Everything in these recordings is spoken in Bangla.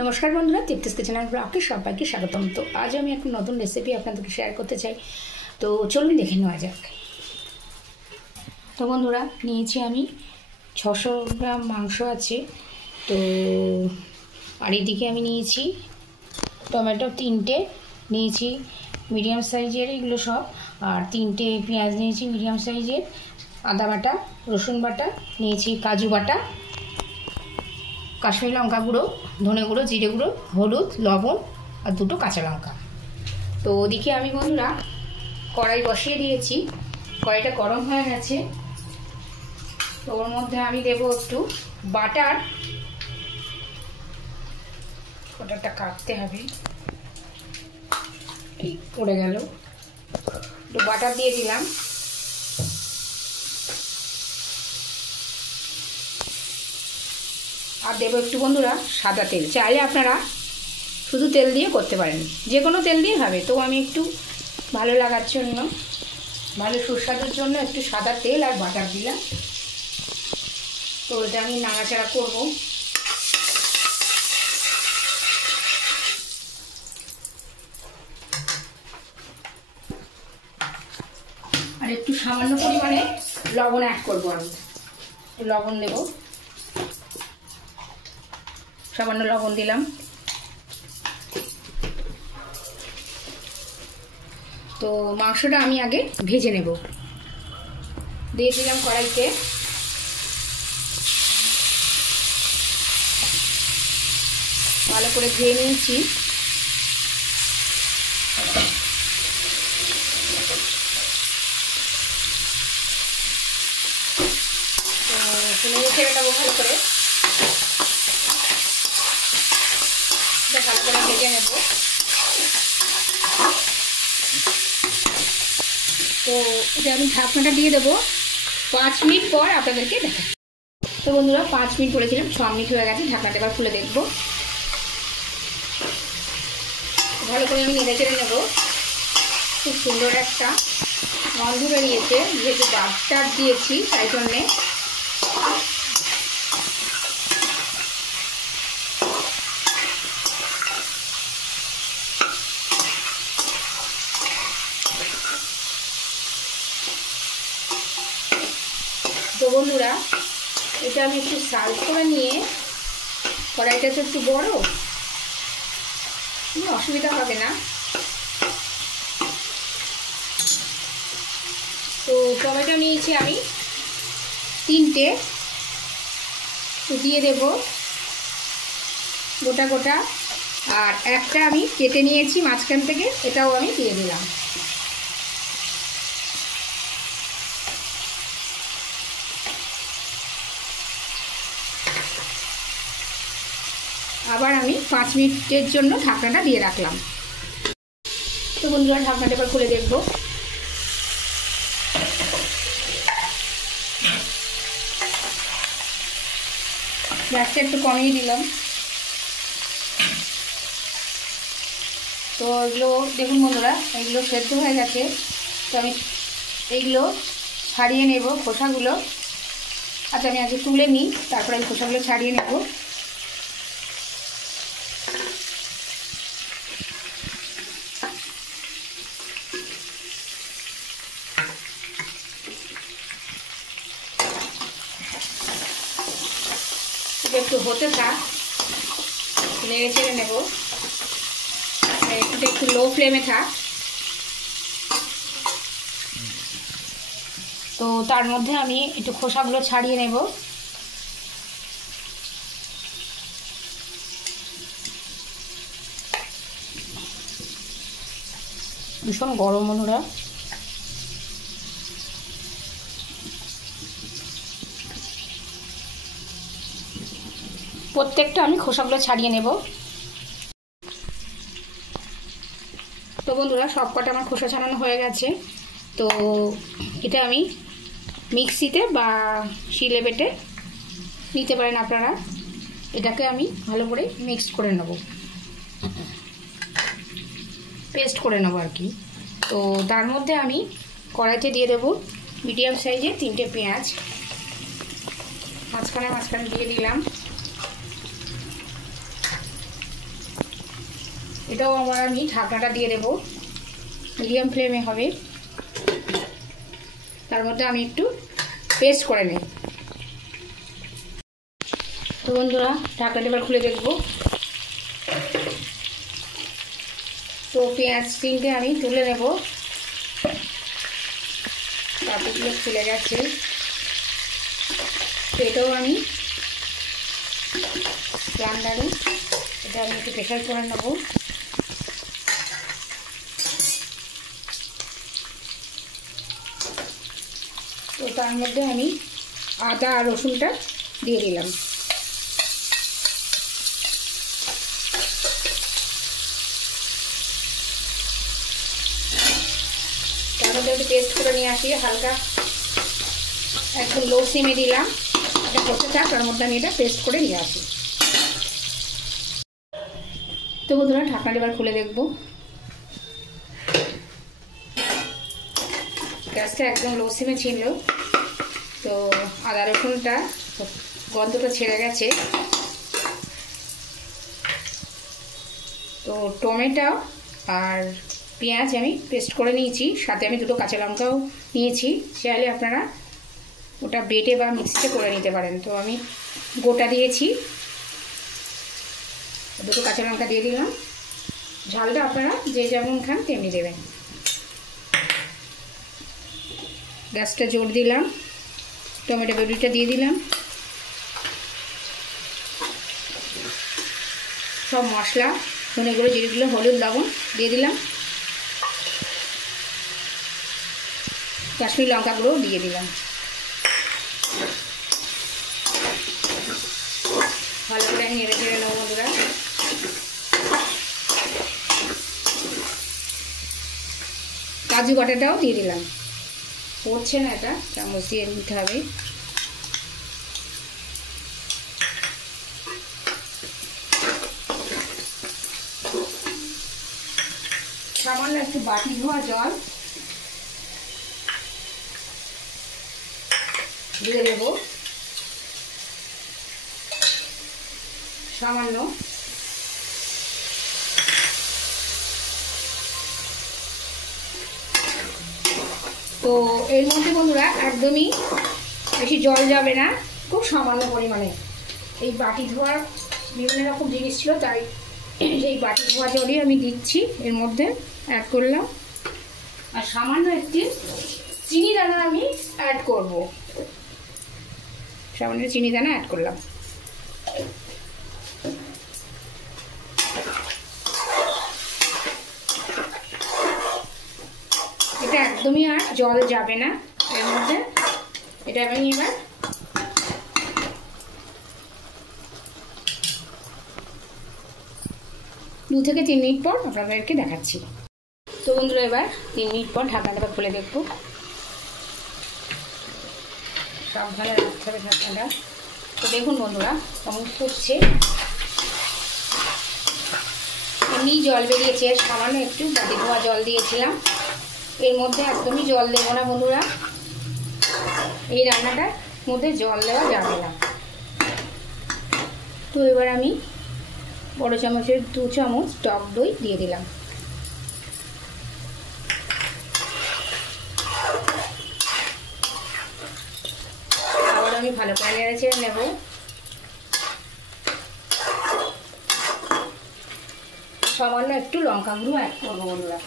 নমস্কার বন্ধুরা, তৃপ্তিস কিচেন এন্ড ব্লগে সবাইকে স্বাগতম। তো আজ আমি একটা নতুন রেসিপি আপনাদেরকে শেয়ার করতে চাই। তো চলুন দেখে নেওয়া যাক। তো বন্ধুরা, নিয়েছি আমি 600 গ্রাম মাংস আছে। তো আর এদিকে আমি নিয়েছি টমেটো 3টে নিয়েছি মিডিয়াম সাইজের, এগুলো সব। আর 3টে পেঁয়াজ নিয়েছি মিডিয়াম সাইজের, আদা বাটা, রসুন বাটা নিয়েছি, কাজু বাটা, কাশ্মীরি লঙ্কা গুঁড়ো, ধনে গুঁড়ো, জিরে গুঁড়ো, হলুদ, লবণ আর 2টো কাঁচা লঙ্কা। তো ওদিকে আমি বন্ধুরা কড়াই বসিয়ে দিয়েছি। কড়াইটা গরম হয়ে গেছে। তো ওর মধ্যে আমি দেব একটু বাটার। বাটারটা কাটতে হবে, এই পড়ে গেল। একটু বাটার দিয়ে দিলাম। আর দেবো একটু বন্ধুরা সাদা তেল। চাইলে আপনারা শুধু তেল দিয়ে করতে পারেন, যে কোনো তেল দিয়ে হবে। তো আমি একটু ভালো লাগার জন্য, ভালো সুস্বাদুর জন্য একটু সাদা তেল আর বাটার দিলাম। তো এটা আমি নাড়াচাড়া করবো। আর একটু সামান্য পরিমাণে লবণ অ্যাড করবো। আমি একটু লবণ দেব, সামান্য লবণ দিলাম। তো মাংসটা আমি আগে ভেজে নেব। দিয়ে দিলাম কড়াইতে। ভালো করে ধুয়ে নিয়েছি। ছেড়ে দেবো ভালো করে, ভালো করে ভেজে নেব। তো এটা আমি ঢাকনাটা দিয়ে দেবো। 5 মিনিট পর আপনাদেরকে দেখা। তো বন্ধুরা 5 মিনিট বলেছিলাম, 6 মিনিট হয়ে গেছে। ঢাকনাটা এবার খুলে দেখবো। ভালো করে আমি নেড়ে চেড়ে নেবো। খুব সুন্দর একটা গন্ধ বেরিয়েছে, যেহেতু বাটার দিয়েছি তাই জন্যে। তো বন্ধুরা এটা আমি একটু সার্ভ করে নিয়ে, কড়াইটা তো একটু বড়, কোনো অসুবিধা হবে না। তো টমেটো নিয়েছি আমি 3টে, তো দিয়ে দেব গোটা গোটা। আর একটা আমি কেটে নিয়েছি মাঝখান থেকে, এটাও আমি দিয়ে দিলাম। আবার আমি 5 মিনিটের জন্য ঢাকনাটা দিয়ে রাখলাম। তো বন্ধুরা ঢাকনাটা এবার খুলে দেখব। গ্যাসটা একটু কমিয়ে দিলাম। তো এগুলো দেখুন বন্ধুরা, এগুলো সেদ্ধ হয়ে গেছে। তো আমি এইগুলো ছাড়িয়ে নেব, খোসাগুলো। আচ্ছা, আমি আগে তুলে নিই, তারপরে আমি খোসাগুলো ছাড়িয়ে নেব। একটু হতে থাক, নেড়ে চেড়ে নেব। একটু লো ফ্লেমে থাক। তো তার মধ্যে আমি একটু খোসাগুলো ছাড়িয়ে নেব। ভীষণ গরম বন্ধুরা। প্রত্যেকটা আমি খোসাগুলো ছাড়িয়ে নেব। তো বন্ধুরা সব কটা আমার খোসা ছাড়ানো হয়ে গেছে। তো এটা আমি মিক্সিতে বা শিলে বেটে নিতে পারেন আপনারা। এটাকে আমি ভালো করে মিক্স করে নেব, পেস্ট করে নেব আর কি। তো তার মধ্যে আমি কড়াইতে দিয়ে দেব মিডিয়াম সাইজে 3টে পেঁয়াজ, মাঝখানে দিয়ে দিলাম। এটাও আবার আমি ঢাকনাটা দিয়ে দেবো, মিডিয়াম ফ্লেমে হবে। তার মধ্যে আমি একটু পেস্ট করে নিই। তো বন্ধুরা ঢাকনাটা এবার খুলে দেখবো। তো পেঁয়াজ তিনটে আমি তুলে নেব, পাতাগুলো খুলে গেছে। তো এটাও আমি ব্লেন্ডারে এটা আমি একটু প্রেসার করে নেব। তো তার মধ্যে আমি আদা আর রসুনটা দিয়ে দিলাম। তার মধ্যে একটু পেস্ট করে নিয়ে আসি, হালকা একটু লো সিমে দিলাম, এটা করতে থাক, তার মধ্যে আমি এটা পেস্ট করে নিয়ে আসি। তো বন্ধুরা ঢাকনাটা এবার খুলে দেখব। গ্যাসটা একদম লো সিমে ছিল। তো আদা রসুনটা গন্ধটা ছেড়ে গেছে। তো টমেটো আর পেঁয়াজ আমি পেস্ট করে নিয়েছি, সাথে আমি দুটো কাঁচা লঙ্কাও নিয়েছি। চাইলে আপনারা ওটা বেটে বা মিক্সিতে করে নিতে পারেন। তো আমি গোটা দিয়েছি, দুটো কাঁচা লঙ্কা দিয়ে দিলাম। ঝালটা আপনারা যে যেমন খান তেমনি দেবেন। গ্যাসটা জোর দিলাম, টমেটো পিউরিটা দিয়ে দিলাম, সব মশলা ধনে গুঁড়ো, জিরে গুঁড়ো, হলুদ, লবণ দিয়ে দিলাম, কাশ্মীরি লঙ্কা গুঁড়ো দিয়ে দিলাম। ভালো করে আমি নেড়ে চেড়ে নেবো বন্ধুরা। কাজু বাটাটাও দিয়ে দিলাম, পড়ছে না, এটা চামচ দিয়ে নিতে হবে। সামান্য একটু বাটি ধোয়া জল দিয়ে দেব, সামান্য। তো এর মধ্যে বন্ধুরা একদমই বেশি জল যাবে না, খুব সামান্য পরিমাণে। এই বাটি ধোয়ার বিভিন্ন রকম জিনিস ছিল, তাই এই বাটি ধোয়া জলই আমি দিচ্ছি, এর মধ্যে অ্যাড করলাম। আর সামান্য একটি চিনি দানা আমি অ্যাড করব, সামান্য চিনি দানা অ্যাড করলাম। এটা একদমই আর জল যাবে না এর মধ্যে। এটা আমি এবার 2 থেকে 3 মিনিট পর আপনাদেরকে দেখাচ্ছি। তো বন্ধুরা এবার 3 মিনিট পর ঢাকনাটা খুলে দেখবো। সাবধানে রাখতে হবে ঢাকনাটা। তো দেখুন বন্ধুরা কেমন ফুটছে, এমনি জল বেরিয়েছে, সামান্য একটু বাটি ধোয়া জল দিয়েছিলাম। এর মধ্যে একদমই জল দেবো না বন্ধুরা, এই রান্নাটার মধ্যে জল দেওয়া যাবে না। তো এবার আমি বড় চামচের 2 চামচ টক দই দিয়ে দিলাম। আবার আমি ভালো করে নেড়ে চেড়ে নেব। সামান্য একটু লঙ্কা গুঁড়ো অ্যাড করবো বন্ধুরা।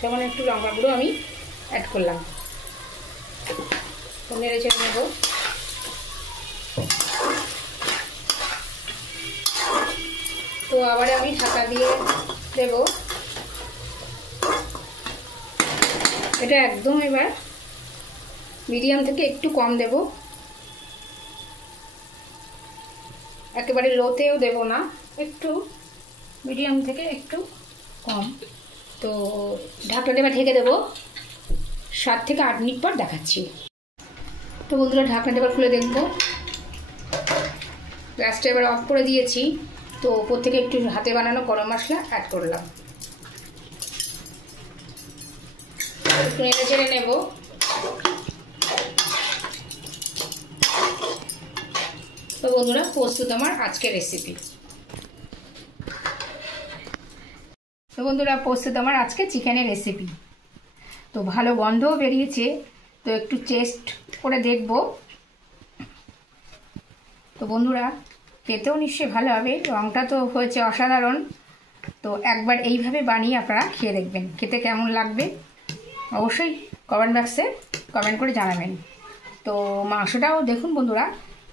সামান্য একটু লঙ্কা গুঁড়ো আমি অ্যাড করলাম, নেড়ে চেড়ে নেব। তো আবার আমি ঢাকা দিয়ে দেব। এটা একদম এবার মিডিয়াম থেকে একটু কম দেব, একেবারে লোতেও দেব না, একটু মিডিয়াম থেকে একটু কম। তো ঢাকনাটা এবার ঢেকে দেবো, 7 থেকে 8 মিনিট পর দেখাচ্ছি। তো বন্ধুরা ঢাকনাটা এবার খুলে দেখবো। গ্যাসটা এবার অফ করে দিয়েছি। তো ওপর থেকে একটু হাতে বানানো গরম মশলা অ্যাড করলাম। একটু নেড়ে চেড়ে নেব। তো বন্ধুরা, প্রস্তুত আমার আজকের রেসিপি। তো বন্ধুরা, প্রস্তুত আমার আজকে চিকেনের রেসিপি। তো ভালো গন্ধও বেরিয়েছে, তো একটু টেস্ট করে দেখব। তো বন্ধুরা, খেতেও নিশ্চয়ই ভালো হবে, রঙটা তো হয়েছে অসাধারণ। তো একবার এইভাবে বানিয়ে আপনারা খেয়ে দেখবেন, খেতে কেমন লাগবে অবশ্যই কমেন্ট বক্সে কমেন্ট করে জানাবেন। তো মাংসটাও দেখুন বন্ধুরা,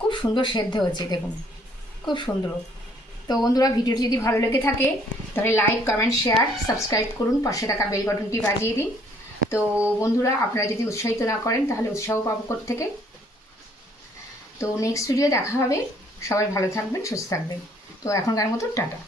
খুব সুন্দর সেদ্ধ হয়েছে, দেখুন খুব সুন্দর। তো বন্ধুরা, ভিডিওটি যদি ভালো লেগে থাকে তাহলে লাইক, কমেন্ট, শেয়ার, সাবস্ক্রাইব করুন, পাশে থাকা বেল বাটনটি বাজিয়ে দিন। তো বন্ধুরা, আপনারা যদি উৎসাহিত না করেন তাহলে উৎসাহ পাবো কোত্থেকে। তো নেক্সট ভিডিও দেখা হবে। সবাই ভালো থাকবেন, সুস্থ থাকবেন। তো এখনকার মতো টাটা।